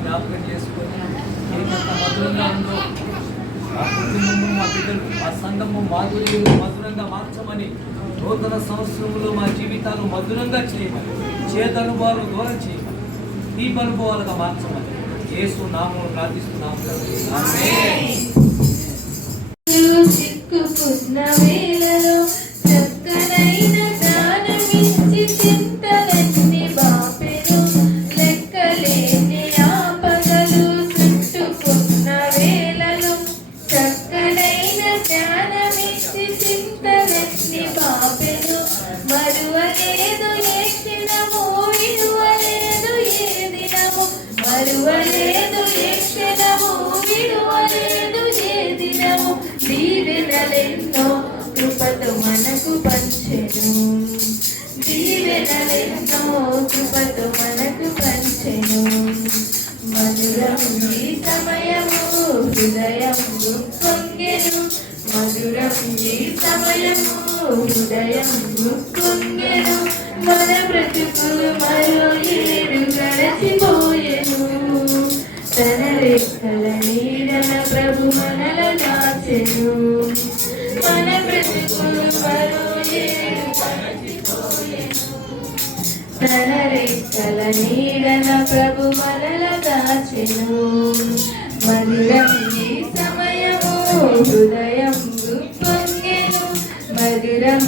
జ్ఞాపకం చేసుకొని ఏకంత మధురంగా ఉందో ఆ కుటుంబము, మా బిడ్డలు, ఆ సంఘము మాధుర్యము మధురంగా మార్చమని, నూతన సంవత్సరంలో మా జీవితాలు మధురంగా చేయమని, చేదనుభవాలు దూరం చేయమని, దీపనుభవాలుగా మార్చమని యేసు నామములో ప్రార్థిస్తున్నాము. ఆమేన్. మరువలేదు ఏ క్షణము, విడువలేదు ఏ దినము, దీవెనలెన్నో కృపతో మనకు పంచెను, దీవెనలెన్నో కృపతో మనకు పంచెను. మధురం ఈ సమయము హృదయం పొంగెను, మధురం ఈ సమయము హృదయం పొంగెను. మన బ్రతుకులు మరో ఏడు గడచిపోయెను, తన రెక్కల నీడన ప్రభు మనల దాచెను. మన బ్రతుకులు మరో ఏడు గడచిపోయెను, తన రెక్కల నీడన ప్రభు మనల దాచెను. మధురం ఈ సమయము హృదయం పొంగెను, మధురం